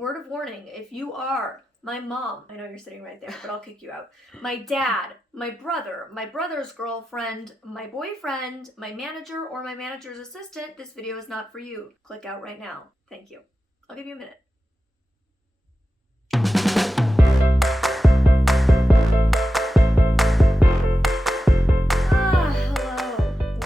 word of warning, if you are my mom, I know you're sitting right there, but I'll kick you out. My dad, my brother's girlfriend, my boyfriend, my manager, or my manager's assistant, this video is not for you. Click out right now. Thank you. I'll give you a minute. Hello.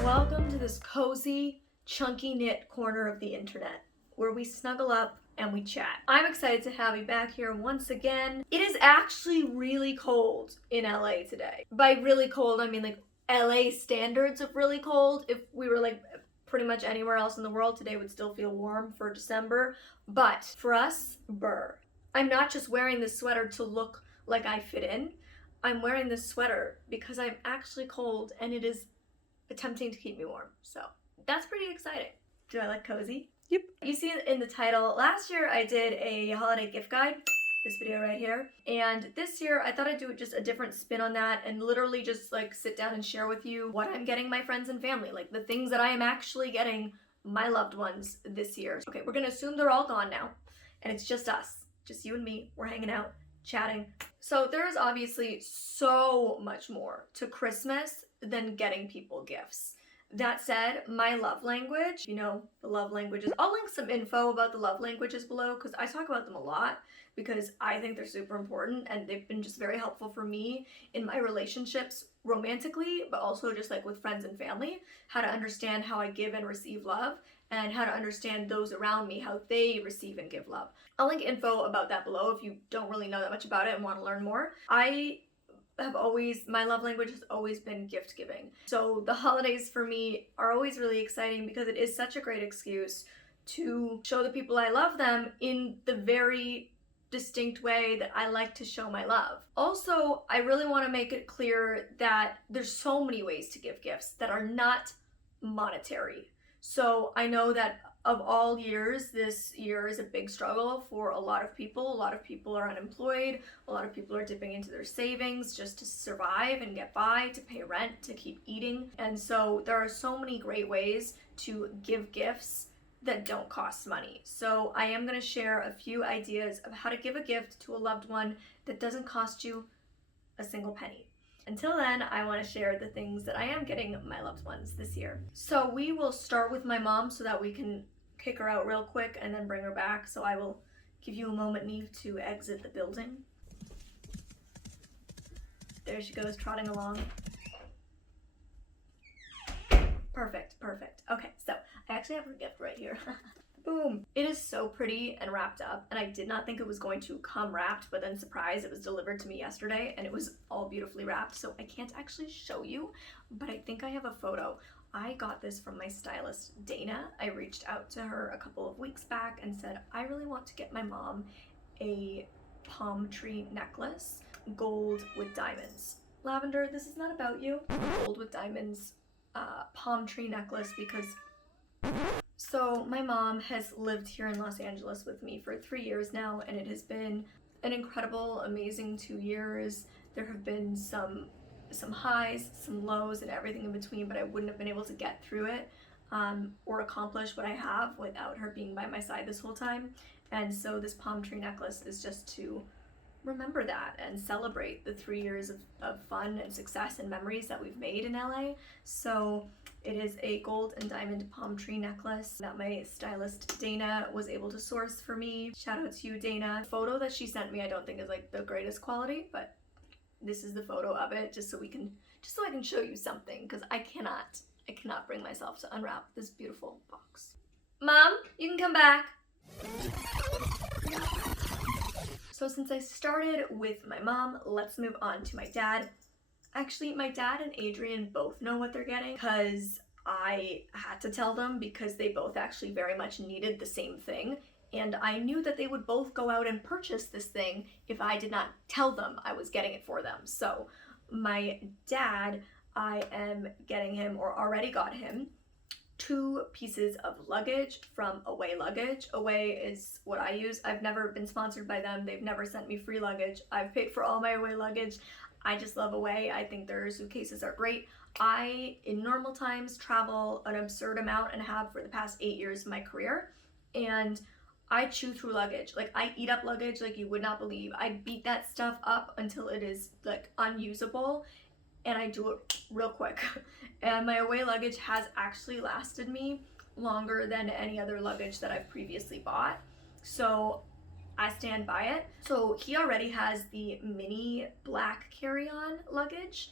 Welcome to this cozy, chunky knit corner of the internet, where we snuggle up and we chat. I'm excited to have you back here once again. It is actually really cold in LA today. By really cold, I mean like LA standards of really cold. If we were like pretty much anywhere else in the world, today would still feel warm for December. But for us, brr. I'm not just wearing this sweater to look like I fit in. I'm wearing this sweater because I'm actually cold and it is attempting to keep me warm. So that's pretty exciting. Do I look cozy? Yep. You see in the title, last year I did a holiday gift guide, this video right here, and this year I thought I'd do just a different spin on that and literally just like sit down and share with you what I'm getting my friends and family, like the things that I am actually getting my loved ones this year. Okay, we're gonna assume they're all gone now, and it's just us, just you and me. We're hanging out, chatting. So there is obviously so much more to Christmas than getting people gifts. That said, my love language, you know, the love languages, I'll link some info about the love languages below because I talk about them a lot because I think they're super important and they've been just very helpful for me in my relationships romantically, but also just like with friends and family, how to understand how I give and receive love and how to understand those around me, how they receive and give love. I'll link info about that below if you don't really know that much about it and want to learn more. My love language has always been gift giving. So the holidays for me are always really exciting because it is such a great excuse to show the people I love them in the very distinct way that I like to show my love. Also, I really want to make it clear that there's so many ways to give gifts that are not monetary. So I know that of all years, this year is a big struggle for a lot of people. A lot of people are unemployed. A lot of people are dipping into their savings just to survive and get by, to pay rent, to keep eating. And so there are so many great ways to give gifts that don't cost money. So I am going to share a few ideas of how to give a gift to a loved one that doesn't cost you a single penny. Until then, I want to share the things that I am getting my loved ones this year. So we will start with my mom so that we can kick her out real quick and then bring her back. So I will give you a moment, Neve, to exit the building. There she goes, trotting along. Perfect, perfect. Okay, so I actually have her gift right here. Boom. It is so pretty and wrapped up, and I did not think it was going to come wrapped, but then surprise, it was delivered to me yesterday and it was all beautifully wrapped, so I can't actually show you, but I think I have a photo. I got this from my stylist, Dana. I reached out to her a couple of weeks back and said, I really want to get my mom a palm tree necklace, gold with diamonds. Lavender, this is not about you. Gold with diamonds, palm tree necklace because... So my mom has lived here in Los Angeles with me for 3 years now, and it has been an incredible, amazing 2 years. There have been some highs, some lows, and everything in between, but I wouldn't have been able to get through it or accomplish what I have without her being by my side this whole time. And so this palm tree necklace is just to remember that and celebrate the 3 years of fun and success and memories that we've made in LA. So it is a gold and diamond palm tree necklace that my stylist Dana was able to source for me. Shout out to you, Dana. The photo that she sent me I don't think is like the greatest quality, but this is the photo of it just so I can show you something because I cannot bring myself to unwrap this beautiful box. Mom, you can come back. So since I started with my mom, let's move on to my dad. Actually, my dad and Adrian both know what they're getting because I had to tell them because they both actually very much needed the same thing. And I knew that they would both go out and purchase this thing if I did not tell them I was getting it for them. So my dad, I am getting him, or already got him, 2 pieces of luggage from Away Luggage. Away is what I use. I've never been sponsored by them. They've never sent me free luggage. I've paid for all my Away luggage. I just love Away. I think their suitcases are great. I, in normal times, travel an absurd amount and have for the past 8 years of my career. And I chew through luggage. Like, I eat up luggage like you would not believe. I beat that stuff up until it is like unusable, and I do it real quick. And my away luggage has actually lasted me longer than any other luggage that I've previously bought. So I stand by it. So he already has the mini black carry-on luggage,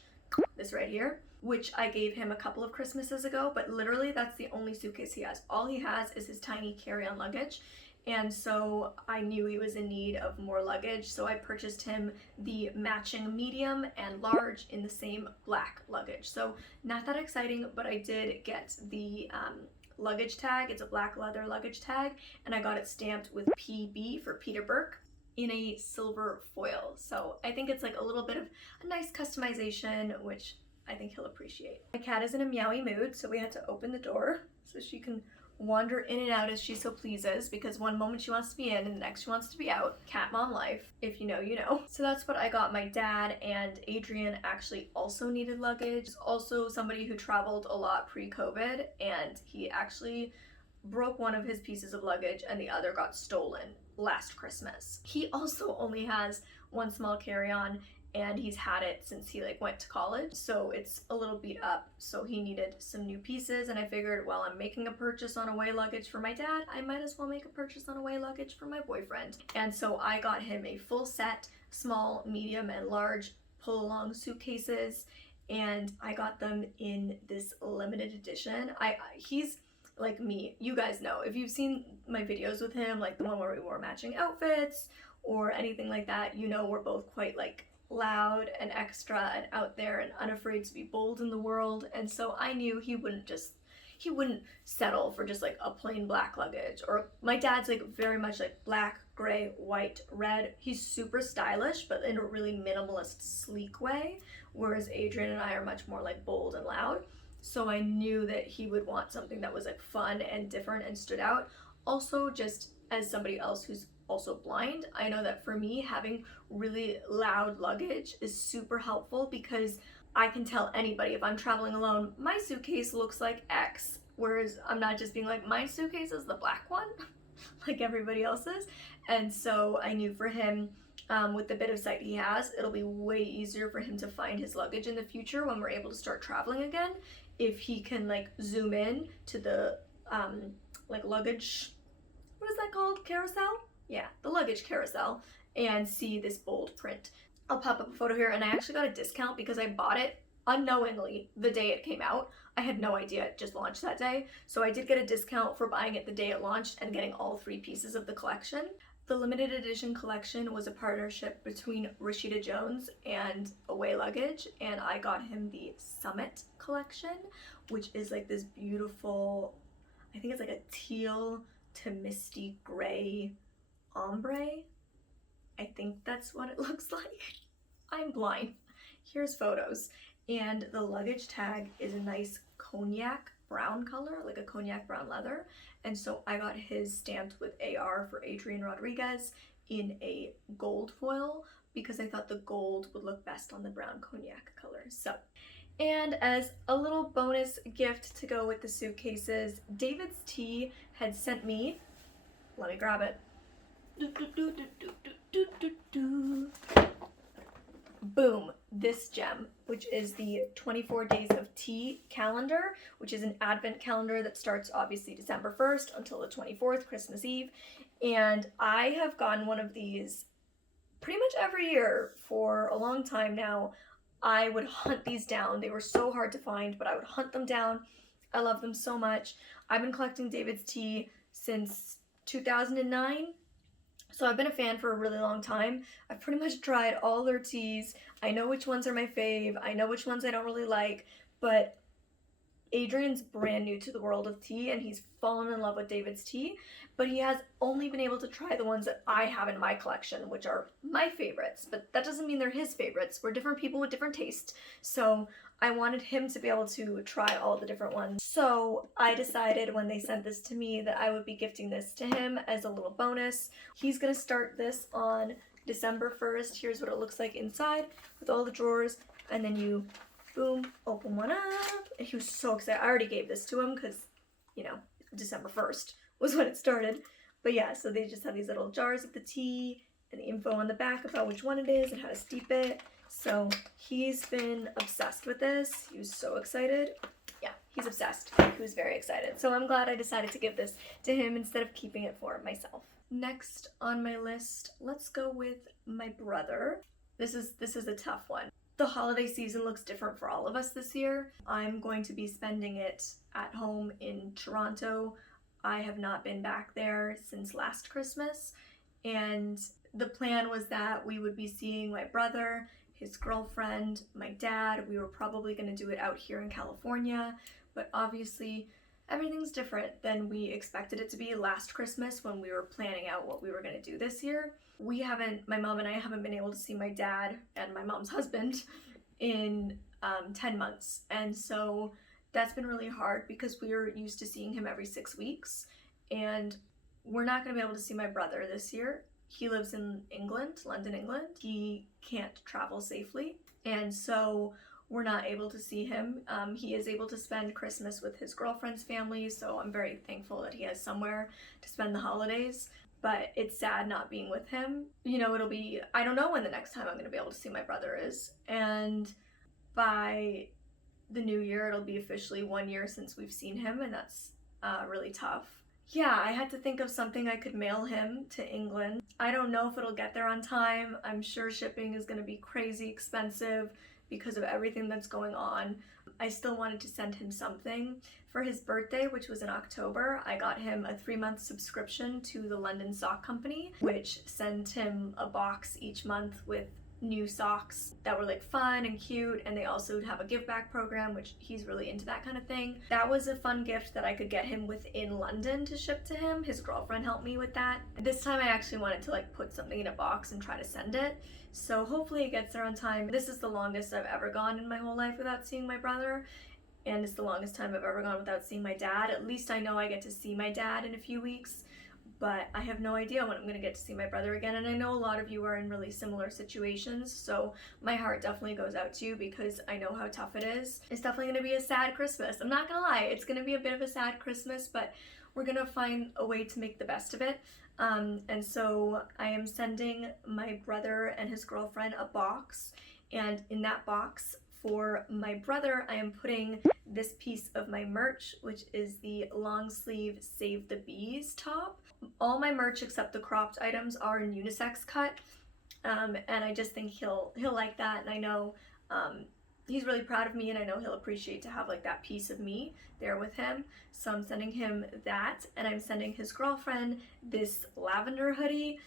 this right here, which I gave him a couple of Christmases ago, but literally that's the only suitcase he has. All he has is his tiny carry-on luggage. And so I knew he was in need of more luggage, so I purchased him the matching medium and large in the same black luggage. So not that exciting, but I did get the luggage tag. It's a black leather luggage tag, and I got it stamped with PB for Peter Burke in a silver foil. So I think it's like a little bit of a nice customization, which I think he'll appreciate. My cat is in a meowy mood, so we had to open the door so she can wander in and out as she so pleases, because one moment she wants to be in and the next she wants to be out. Cat mom life. If you know, you know. So that's what I got my dad, and Adrian actually also needed luggage. He's also somebody who traveled a lot pre-COVID, and he actually broke one of his pieces of luggage and the other got stolen last Christmas. He also only has one small carry-on, and he's had it since he like went to college, so it's a little beat up, so he needed some new pieces. And I figured, well, I'm making a purchase on away luggage for my dad, I might as well make a purchase on away luggage for my boyfriend. And so I got him a full set, small, medium, and large pull-along suitcases, and I got them in this limited edition. He's like me, you guys know, if you've seen my videos with him, like the one where we wore matching outfits or anything like that, you know we're both quite like loud and extra and out there and unafraid to be bold in the world. And so I knew he wouldn't settle for just like a plain black luggage. Or my dad's like very much like black, gray, white, red. He's super stylish, but in a really minimalist, sleek way, whereas Adrian and I are much more like bold and loud. So I knew that he would want something that was like fun and different and stood out. Also, just as somebody else who's also blind, I know that for me, having really loud luggage is super helpful, because I can tell anybody if I'm traveling alone, my suitcase looks like X, whereas I'm not just being like, my suitcase is the black one like everybody else's. And so I knew for him, with the bit of sight he has, it'll be way easier for him to find his luggage in the future when we're able to start traveling again, if he can like zoom in to the like luggage, what is that called, carousel? Yeah, the luggage carousel, and see this bold print. I'll pop up a photo here, and I actually got a discount because I bought it unknowingly the day it came out. I had no idea it just launched that day, so I did get a discount for buying it the day it launched and getting all 3 pieces of the collection. The limited edition collection was a partnership between Rashida Jones and Away Luggage, and I got him the Summit collection, which is like this beautiful, I think it's like a teal to misty gray ombre. I think that's what it looks like. I'm blind. Here's photos. And the luggage tag is a nice cognac brown color, like a cognac brown leather. And so I got his stamped with AR for Adrian Rodriguez in a gold foil, because I thought the gold would look best on the brown cognac color. So, and as a little bonus gift to go with the suitcases, David's Tea had sent me, let me grab it. Boom, this gem, which is the 24 Days of Tea calendar, which is an advent calendar that starts obviously December 1st until the 24th, Christmas Eve. And I have gotten one of these pretty much every year for a long time now. I would hunt these down. They were so hard to find, but I would hunt them down. I love them so much. I've been collecting David's Tea since 2009. So I've been a fan for a really long time. I've pretty much tried all their teas. I know which ones are my fave. I know which ones I don't really like, but Adrian's brand new to the world of tea, and he's fallen in love with David's Tea, but he has only been able to try the ones that I have in my collection, which are my favorites, but that doesn't mean they're his favorites. We're different people with different tastes, so I wanted him to be able to try all the different ones. So I decided when they sent this to me that I would be gifting this to him as a little bonus. He's gonna start this on December 1st. Here's what it looks like inside with all the drawers, and then you boom, open one up. And he was so excited. I already gave this to him because, you know, December 1st was when it started. But yeah, so they just have these little jars of the tea and the info on the back about which one it is and how to steep it. So he's been obsessed with this. He was so excited. Yeah, he's obsessed. He was very excited. So I'm glad I decided to give this to him instead of keeping it for myself. Next on my list, let's go with my brother. This is a tough one. The holiday season looks different for all of us this year. I'm going to be spending it at home in Toronto. I have not been back there since last Christmas, and the plan was that we would be seeing my brother, his girlfriend, my dad. We were probably going to do it out here in California, but obviously everything's different than we expected it to be last Christmas when we were planning out what we were going to do this year. My mom and I haven't been able to see my dad and my mom's husband in 10 months, and so that's been really hard because we were used to seeing him every 6 weeks, and we're not going to be able to see my brother this year. He lives in England, London, England. He can't travel safely, and so we're not able to see him. He is able to spend Christmas with his girlfriend's family, so I'm very thankful that he has somewhere to spend the holidays, but it's sad not being with him. You know, I don't know when the next time I'm going to be able to see my brother is, and by the new year it'll be officially 1 year since we've seen him, and that's really tough. Yeah, I had to think of something I could mail him to England. I don't know if it'll get there on time. I'm sure shipping is going to be crazy expensive because of everything that's going on. I still wanted to send him something. For his birthday, which was in October, I got him a 3-month subscription to the London Sock Company, which sent him a box each month with new socks that were like fun and cute, and they also have a give back program, which he's really into that kind of thing. That was a fun gift that I could get him within London to ship to him. His girlfriend helped me with that. This time I actually wanted to like put something in a box and try to send it, so hopefully it gets there on time. This is the longest I've ever gone in my whole life without seeing my brother, and it's the longest time I've ever gone without seeing my dad. At least I know I get to see my dad in a few weeks, but I have no idea when I'm going to get to see my brother again, and I know a lot of you are in really similar situations, so my heart definitely goes out to you because I know how tough it is. It's definitely going to be a sad Christmas. I'm not going to lie, it's going to be a bit of a sad Christmas, but we're going to find a way to make the best of it. And so I am sending my brother and his girlfriend a box, and in that box for my brother, I am putting this piece of my merch, which is the long sleeve Save the Bees top. All my merch except the cropped items are in unisex cut, and I just think he'll like that, and I know he's really proud of me, and I know he'll appreciate to have like that piece of me there with him. So I'm sending him that, and I'm sending his girlfriend this lavender hoodie.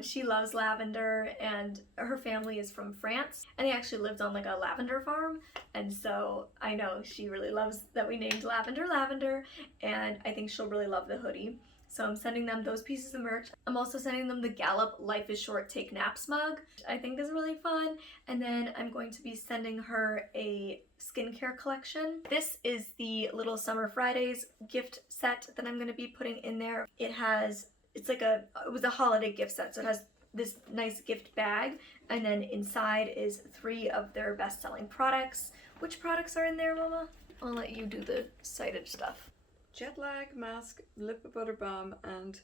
She loves lavender, and her family is from France, and they actually lived on like a lavender farm, and so I know she really loves that we named Lavender, and I think she'll really love the hoodie. So I'm sending them those pieces of merch. I'm also sending them the Gallup Life is Short Take Naps mug, which I think is really fun. And then I'm going to be sending her a skincare collection. This is the Little Summer Fridays gift set that I'm going to be putting in there. It was a holiday gift set, so it has this nice gift bag, and then inside is 3 of their best-selling products. Which products are in there, Mama? I'll let you do the cited stuff. Jet lag mask, lip butter balm, and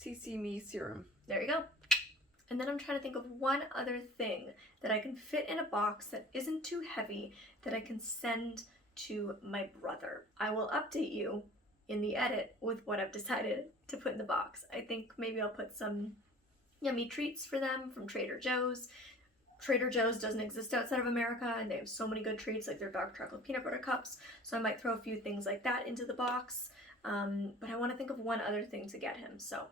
CC Me serum. There you go. And then I'm trying to think of one other thing that I can fit in a box that isn't too heavy that I can send to my brother. I will update you in the edit with what I've decided to put in the box. I think maybe I'll put some yummy treats for them from Trader Joe's. Trader Joe's doesn't exist outside of America, and they have so many good treats like their dark chocolate peanut butter cups, so I might throw a few things like that into the box. But I want to think of one other thing to get him, so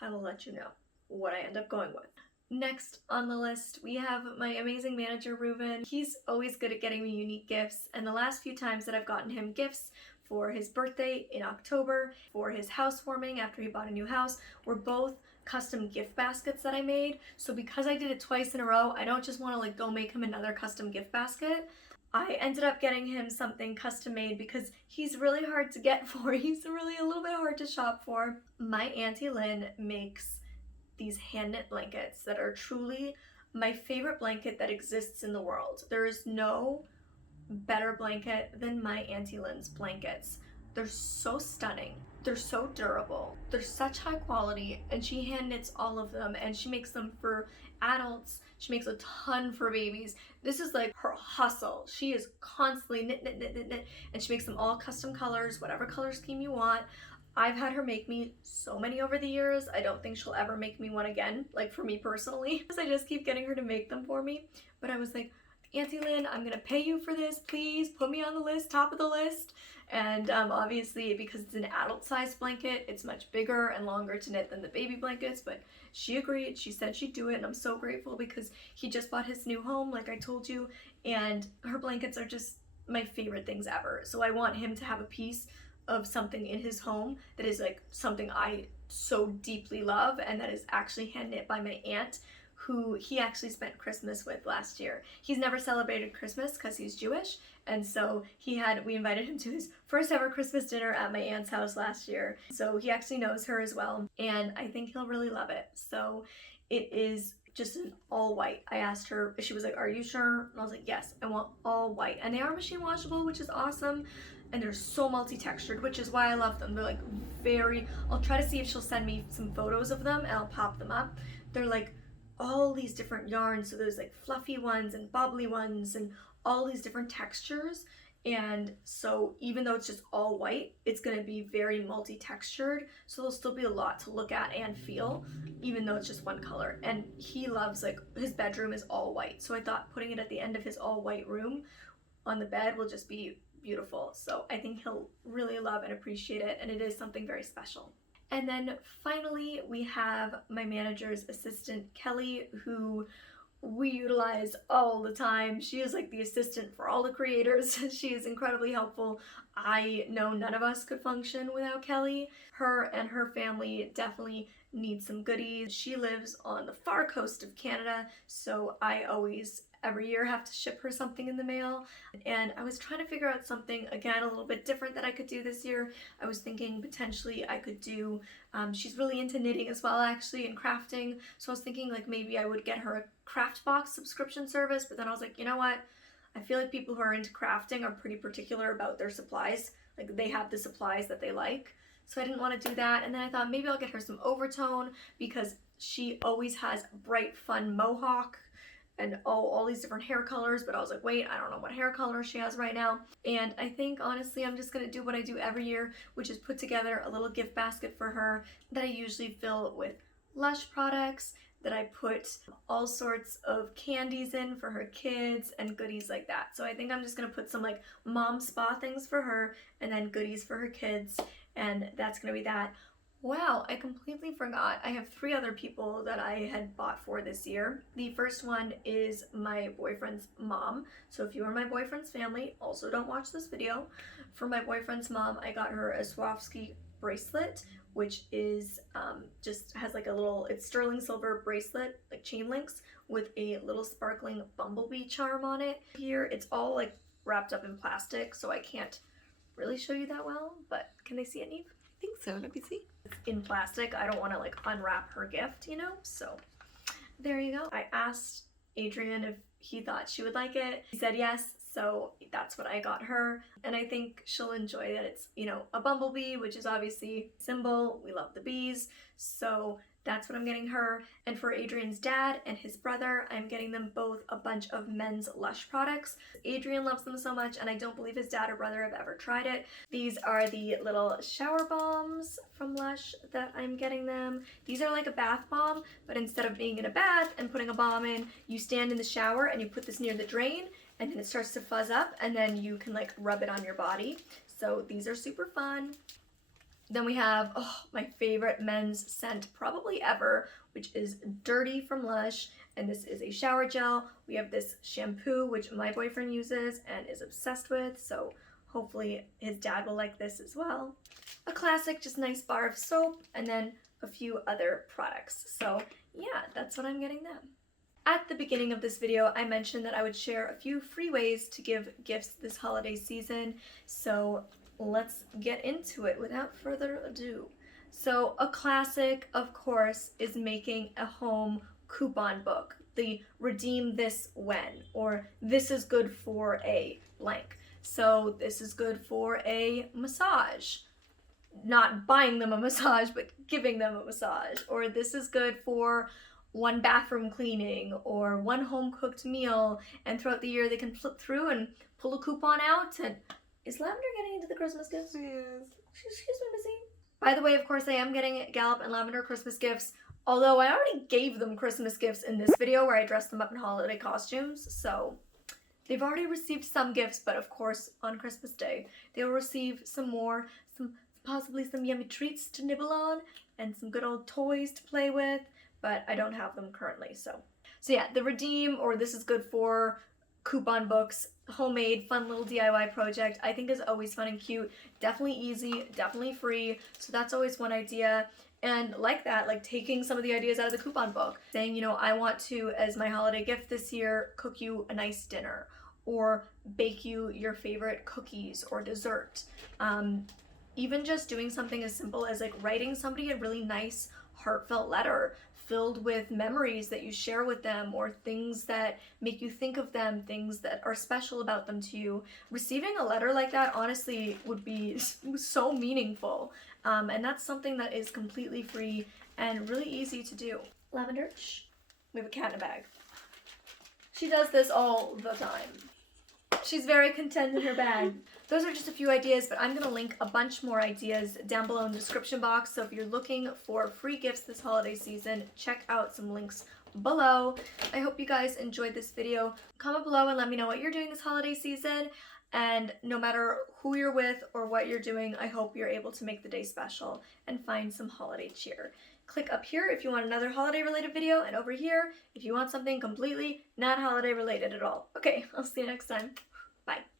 I will let you know what I end up going with. Next on the list, we have my amazing manager, Reuben. He's always good at getting me unique gifts, and the last few times that I've gotten him gifts for his birthday in October, for his housewarming after he bought a new house, were both custom gift baskets that I made. So because I did it twice in a row, I don't just want to like go make him another custom gift basket. I ended up getting him something custom made because he's really hard to get for. He's really a little bit hard to shop for. My Auntie Lynn makes these hand knit blankets that are truly my favorite blanket that exists in the world. There is no better blanket than my Auntie Lynn's blankets. They're so stunning. They're so durable. They're such high quality, and she hand knits all of them, and she makes them for adults. She makes a ton for babies. This is like her hustle. She is constantly knit, and she makes them all custom colors, whatever color scheme you want. I've had her make me so many over the years. I don't think she'll ever make me one again, like for me personally, because I just keep getting her to make them for me. But I was like, Auntie Lynn, I'm gonna pay you for this, please put me on the list, top of the list. And obviously, because it's an adult size blanket, it's much bigger and longer to knit than the baby blankets, but she agreed. She said she'd do it, and I'm so grateful because he just bought his new home, like I told you, and her blankets are just my favorite things ever. So I want him to have a piece of something in his home that is like something I so deeply love, and that is actually hand knit by my aunt, who he actually spent Christmas with last year. He's never celebrated Christmas because he's Jewish, and so we invited him to his first ever Christmas dinner at my aunt's house last year. So he actually knows her as well, and I think he'll really love it. So it is just an all white. I asked her, she was like, are you sure? And I was like, yes, I want all white. And they are machine washable, which is awesome. And they're so multi-textured, which is why I love them. They're like I'll try to see if she'll send me some photos of them and I'll pop them up. They're like all these different yarns. So there's like fluffy ones and bobbly ones and all these different textures. And so even though it's just all white, it's going to be very multi-textured. So there'll still be a lot to look at and feel, even though it's just one color. And he loves, like, his bedroom is all white. So I thought putting it at the end of his all white room on the bed will just be beautiful. So I think he'll really love and appreciate it. And it is something very special. And then finally, we have my manager's assistant, Kelly, who we utilize all the time. She is like the assistant for all the creators. She is incredibly helpful. I know none of us could function without Kelly. Her and her family definitely need some goodies. She lives on the far coast of Canada, so I always every year have to ship her something in the mail. And I was trying to figure out something, again, a little bit different that I could do this year. I was thinking potentially I could do, she's really into knitting as well, actually, and crafting. So I was thinking like maybe I would get her a craft box subscription service, but then I was like, you know what? I feel like people who are into crafting are pretty particular about their supplies. Like they have the supplies that they like. So I didn't want to do that. And then I thought maybe I'll get her some overtone because she always has bright, fun mohawk and all these different hair colors, but I was like, wait, I don't know what hair color she has right now. And I think, honestly, I'm just gonna do what I do every year, which is put together a little gift basket for her that I usually fill with Lush products, that I put all sorts of candies in for her kids and goodies like that. So I think I'm just gonna put some like mom spa things for her and then goodies for her kids, and that's gonna be that. Wow, I completely forgot. I have 3 other people that I had bought for this year. The first one is my boyfriend's mom. So if you are my boyfriend's family, also don't watch this video. For my boyfriend's mom, I got her a Swarovski bracelet, which is just has like a little, it's sterling silver bracelet, like chain links, with a little sparkling bumblebee charm on it. Here, it's all like wrapped up in plastic, so I can't really show you that well, but can they see it, Neve? I think so. Let me see. In plastic. I don't want to like unwrap her gift, you know? So there you go. I asked Adrian if he thought she would like it. He said yes, so that's what I got her. And I think she'll enjoy that it's, you know, a bumblebee, which is obviously a symbol. We love the bees. So that's what I'm getting her. And for Adrian's dad and his brother, I'm getting them both a bunch of men's Lush products. Adrian loves them so much, and I don't believe his dad or brother have ever tried it. These are the little shower bombs from Lush that I'm getting them. These are like a bath bomb, but instead of being in a bath and putting a bomb in, you stand in the shower and you put this near the drain, and then it starts to fuzz up, and then you can like rub it on your body. So these are super fun. Then we have, my favorite men's scent probably ever, which is Dirty from Lush, and this is a shower gel. We have this shampoo, which my boyfriend uses and is obsessed with, so hopefully his dad will like this as well. A classic, just nice bar of soap, and then a few other products. So yeah, that's what I'm getting them. At the beginning of this video, I mentioned that I would share a few free ways to give gifts this holiday season, so let's get into it without further ado. So a classic, of course, is making a home coupon book. The redeem this when, or this is good for a blank. So this is good for a massage. not buying them a massage, but giving them a massage. Or this is good for one bathroom cleaning or one home cooked meal, and throughout the year they can flip through and pull a coupon out. And is Lavender getting into the Christmas gifts? She is. She's been busy. By the way, of course, I am getting Gallop and Lavender Christmas gifts, although I already gave them Christmas gifts in this video where I dressed them up in holiday costumes, so they've already received some gifts, but of course, on Christmas Day, they will receive some more, possibly some yummy treats to nibble on, and some good old toys to play with, but I don't have them currently, so yeah, the Redeem, or this is good for coupon books, homemade, fun little DIY project, I think is always fun and cute, definitely easy, definitely free, so that's always one idea. And like that, like taking some of the ideas out of the coupon book, saying, you know, I want to, as my holiday gift this year, cook you a nice dinner, or bake you your favorite cookies or dessert. Even just doing something as simple as like writing somebody a really nice, heartfelt letter filled with memories that you share with them, or things that make you think of them, things that are special about them to you. Receiving a letter like that honestly would be so meaningful. And that's something that is completely free and really easy to do. Lavender, shh, we have a cat in a bag. She does this all the time. She's very content in her bag. Those are just a few ideas, but I'm going to link a bunch more ideas down below in the description box. So if you're looking for free gifts this holiday season, check out some links below. I hope you guys enjoyed this video. Comment below and let me know what you're doing this holiday season. And no matter who you're with or what you're doing, I hope you're able to make the day special and find some holiday cheer. Click up here if you want another holiday related video, and over here if you want something completely not holiday related at all. Okay, I'll see you next time. Bye.